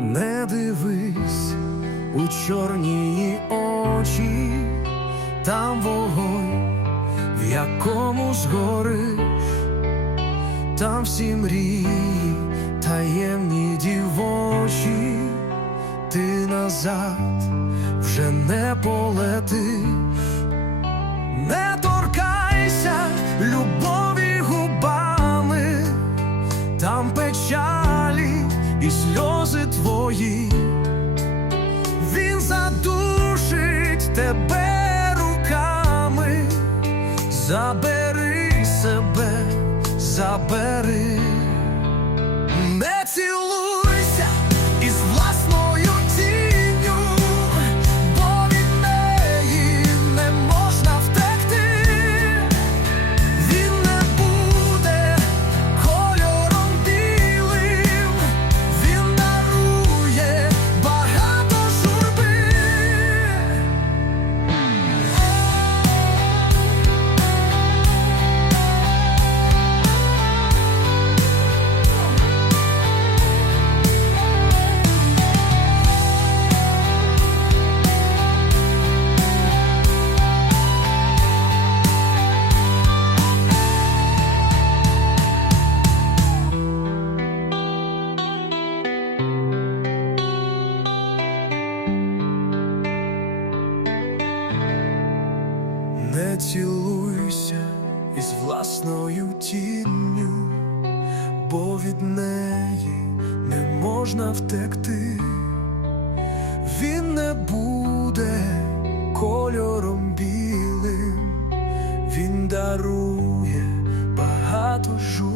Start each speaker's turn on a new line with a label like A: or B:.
A: Не дивись у чорні очі, там вогонь, в якому згориш, там всі мрії, таємні дівочі, ти назад вже не полетиш, твої, він задушить тебе руками, забери себе, забери, Не цілуйся із власною тінню, бо від неї не можна втекти, він не буде кольором білим, він дарує багато жу.